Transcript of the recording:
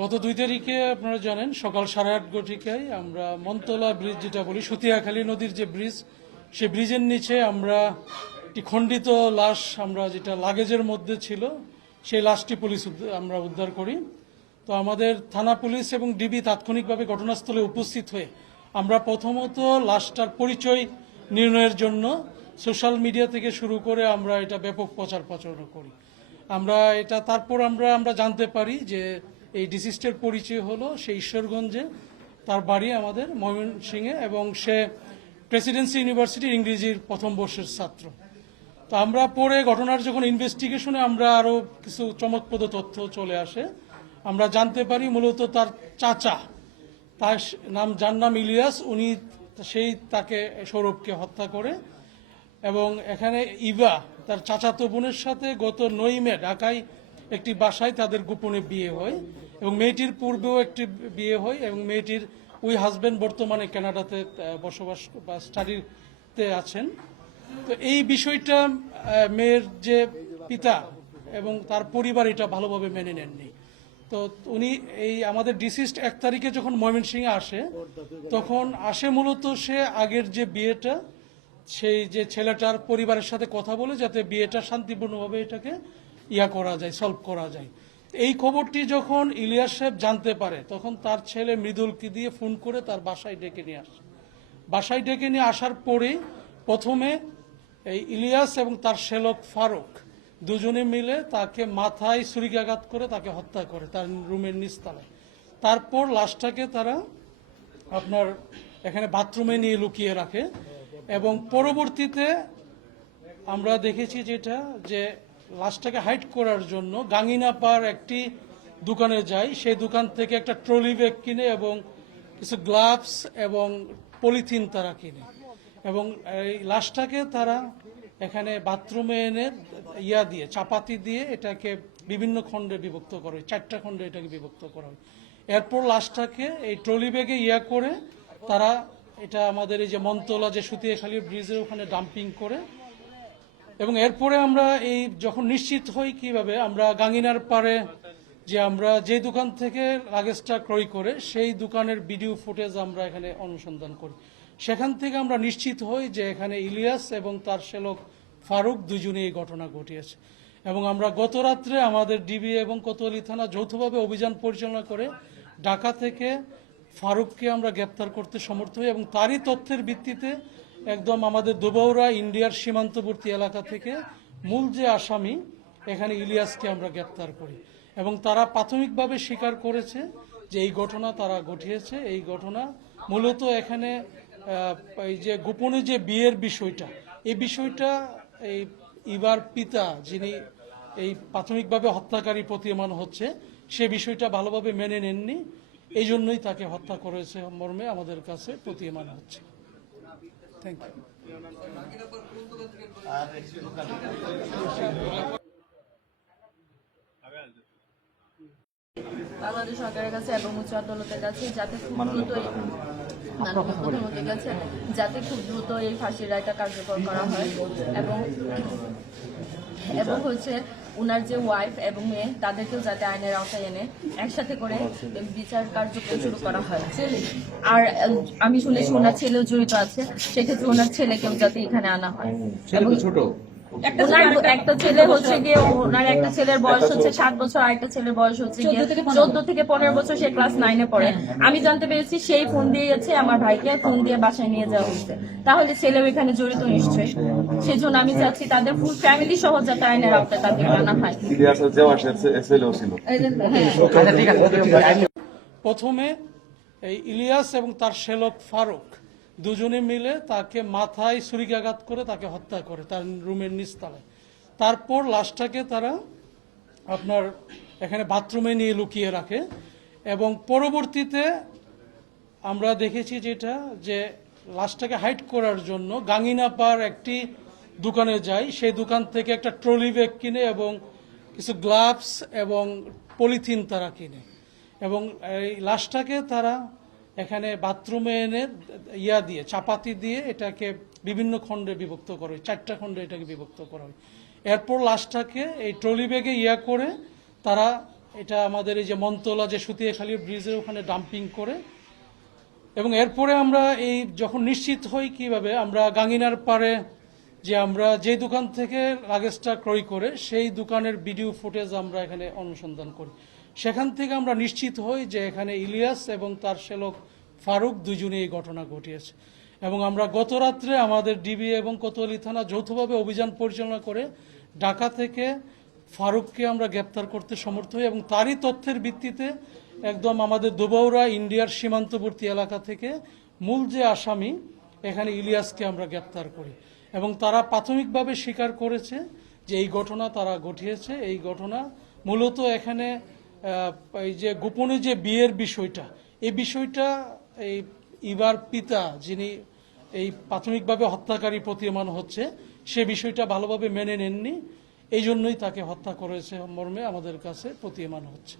গত 2 তারিখে আপনারা জানেন সকাল 8:30 ঘটিকায় আমরা মনতলা ব্রিজ যেটা বলি সুতিয়াখালী নদীর যে ব্রিজ, সেই ব্রিজের নিচে আমরা একটি খণ্ডিত লাশ, আমরা যেটা লাগেজের মধ্যে ছিল, সেই লাশটি আমরা উদ্ধার করি। তো আমাদের থানা পুলিশ এবং ডিবি তাৎক্ষণিকভাবে ঘটনাস্থলে উপস্থিত হয়ে আমরা প্রথমত লাশটার পরিচয় নির্ণয়ের জন্য সোশ্যাল মিডিয়া থেকে শুরু করে আমরা এটা ব্যাপক প্রচার প্রচারণা করি। তারপর আমরা জানতে পারি যে এই ডিসিস্টের পরিচয় হলো সে ঈশ্বরগঞ্জে, তার বাড়ি আমাদের ময়মনসিংহে, এবং সে প্রেসিডেন্সি ইউনিভার্সিটির ইংরেজির প্রথম বর্ষের ছাত্র। তো আমরা পরে ঘটনার যখন ইনভেস্টিগেশনে আমরা আরও কিছু চমকপ্রদ তথ্য চলে আসে, আমরা জানতে পারি মূলত তার চাচা, যার নাম ইলিয়াস, উনি তাকে সৌরভকে হত্যা করে। এবং এখানে ইভা তার চাচাতো বোনের সাথে গত 9 মে ঢাকায় একটি বাসায় তাদের গোপনে বিয়ে হয়, এবং মেয়েটির পূর্বেও একটি বিয়ে হয়, এবং মেয়েটির ওই হাজবেন্ড বর্তমানে কানাডাতে বসবাস বা স্টাডিতে আছেন। তো এই বিষয়টা মেয়ের যে পিতা এবং তার পরিবার এটা ভালোভাবে মেনে নেননি। তো উনি আমাদের ডিসিস্ট 1 তারিখে যখন ময়মনসিংহে আসে, তখন আসে মূলত সে আগের যে বিয়েটা, সেই যে ছেলেটার পরিবারের সাথে কথা বলে যাতে বিয়েটা শান্তিপূর্ণভাবে এটাকে সলভ করা যায়। এই খবরটি যখন ইলিয়াস সাহেব জানতে পারে, তখন তার ছেলে মৃদুলকে দিয়ে ফোন করে তার বাসায় ডেকে নিয়ে আসে। বাসায় ডেকে নিয়ে আসার পরে প্রথমে এই ইলিয়াস এবং তার শ্যালক ফারুক দুজনে মিলে তাকে মাথায় ছুরিকাঘাত করে তাকে হত্যা করে তার রুমের নিচতলায়। তারপর লাশটাকে তারা আপনার এখানে বাথরুমে নিয়ে লুকিয়ে রাখে, এবং পরবর্তীতে আমরা দেখেছি যে লাশটাকে হাইড করার জন্য গাঙ্গিনাপার একটি দোকানে যায়, সেই দোকান থেকে একটা ট্রলি ব্যাগ কিনে এবং কিছু গ্লাভস এবং পলিথিন তারা কিনে, এবং এই লাশটাকে তারা এখানে বাথরুমে এনে চাপাতি দিয়ে এটাকে বিভিন্ন খণ্ডে বিভক্ত করা হয়, 4টা খণ্ডে এটাকে বিভক্ত করা হয়। এরপর লাশটাকে এই ট্রলি ব্যাগে করে তারা এটা আমাদের এই যে মনতলা যে সুতিয়াখালী ব্রিজের ওখানে ডাম্পিং করে, এবং এরপরে আমরা যখন নিশ্চিত হই কিভাবে, আমরা গাঙ্গিনার পারে আমরা যে দোকান থেকে লাগেজটা ক্রয় করে সেই দোকানের ভিডিও ফুটেজ আমরা এখানে অনুসন্ধান করি। সেখান থেকে আমরা নিশ্চিত হই যে এখানে ইলিয়াস এবং তার শ্যালক ফারুক দুজনে এই ঘটনা ঘটিয়েছে। এবং আমরা গত রাত্রে আমাদের ডিবি এবং কোতোয়ালি থানা যৌথভাবে অভিযান পরিচালনা করে ঢাকা থেকে ফারুককে আমরা গ্রেপ্তার করতে সমর্থ হই, এবং তারই তথ্যের ভিত্তিতে একদম আমাদের দুবাউরা ইন্ডিয়ার সীমান্তবর্তী এলাকা থেকে মূল যে আসামি এখানে ইলিয়াসকে আমরা গ্রেপ্তার করি, এবং তারা প্রাথমিকভাবে স্বীকার করেছে যে এই ঘটনা তারা ঘটিয়েছে। এই ঘটনা মূলত এখানে এই যে গোপনে যে বিয়ের বিষয়টা, এই বিষয়টা এই ইভার পিতা, যিনি এই প্রাথমিকভাবে হত্যাকারী প্রতীয়মান হচ্ছে, সে বিষয়টা ভালোভাবে মেনে নেননি, এই জন্যই তাকে হত্যা করেছে মর্মে আমাদের কাছে প্রতীয়মান হচ্ছে। Thank you. বাংলাদেশ সরকারের কাছে এবং উচ্চ আদালতের কাছে যাতে খুব দ্রুত প্রধানমন্ত্রীর কাছে যাতে খুব দ্রুত এই ফাঁসির রায়টা কার্যকর করা হয়, এবং হচ্ছে উনার যে ওয়াইফ এবং মেয়ে তাদেরকেও যাতে আইনের আওতায় এনে একসাথে করে বিচার কার্যক্রম শুরু করা হয়। আর আমি শুনেছি ওনার ছেলেও জড়িত আছে, সেক্ষেত্রে ওনার ছেলেকেও যাতে এখানে আনা হয়। একটা ছেলে হচ্ছে গিয়ে, ওনার একটা ছেলের বয়স হচ্ছে 7 বছর, আর একটা ছেলের বয়স হচ্ছে গিয়ে 14 থেকে 15 বছর, সে ক্লাস 9-এ পড়ে। আমি জানতে পেরেছি সেই ফোন দিয়ে গেছে আমার ভাইকে, ফোন দিয়ে বাসায় নিয়ে যাওয়া হয়েছে, তাহলে ছেলেও এখানে জড়িত নিশ্চয়ই। সেই জন্য আমি চাচ্ছি তাদের ফুল ফ্যামিলি সহ যাতে আইনের আওতায় তাদের আনা হয়। প্রথমে এই ইলিয়াস এবং তার শ্যালক ফারুক দুজনে মিলে তাকে মাথায় ছুরিকাঘাত করে তাকে হত্যা করে তার রুমের নিচতলায়। তারপর লাশটাকে তারা আপনার এখানে বাথরুমে নিয়ে লুকিয়ে রাখে, এবং পরবর্তীতে আমরা দেখেছি যে লাশটাকে হাইড করার জন্য গাঙ্গিনাপার একটি দোকানে যায়, সেই দোকান থেকে একটা ট্রলি ব্যাগ কিনে এবং কিছু গ্লাভস এবং পলিথিন তারা কিনে, এবং এই লাশটাকে তারা এখানে বাথরুমে এনে চাপাতি দিয়ে এটাকে বিভিন্ন খণ্ডে বিভক্ত করা হয়, 4টা খণ্ডে এটাকে বিভক্ত করা হয়। এরপর লাশটাকে এই ট্রলি ব্যাগে করে তারা এটা আমাদের এই যে মনতলা যে সুতিয়াখালী ব্রিজের ওখানে ডাম্পিং করে, এবং এরপরে আমরা এই যখন নিশ্চিত হই কিভাবে আমরা গাঙ্গিনার পারে যে আমরা যে দোকান থেকে লাগেজটা ক্রয় করে সেই দোকানের ভিডিও ফুটেজ আমরা এখানে অনুসন্ধান করি। সেখান থেকে আমরা নিশ্চিত হই যে এখানে ইলিয়াস এবং তার শ্যালক ফারুক দুজনে এই ঘটনা ঘটিয়েছে। এবং আমরা গত রাত্রে আমাদের ডিবি এবং কোতোয়ালি থানা যৌথভাবে অভিযান পরিচালনা করে ঢাকা থেকে ফারুককে আমরা গ্রেপ্তার করতে সমর্থ হই, এবং তারই তথ্যের ভিত্তিতে একদম আমাদের দুবাউরা ইন্ডিয়ার সীমান্তবর্তী এলাকা থেকে মূল যে আসামি এখানে ইলিয়াসকে আমরা গ্রেপ্তার করি। এবং তারা প্রাথমিকভাবে স্বীকার করেছে যে এই ঘটনা তারা ঘটিয়েছে। এই ঘটনা মূলত এখানে এই যে গোপনে যে বিয়ের বিষয়টা, এই বিষয়টা এই ইবার পিতা যিনি এই প্রাথমিকভাবে হত্যাকারী প্রতীয়মান হচ্ছে সে বিষয়টা ভালোভাবে মেনে নেননি, এই জন্যই তাকে হত্যা করেছে মর্মে আমাদের কাছে প্রতীয়মান হচ্ছে।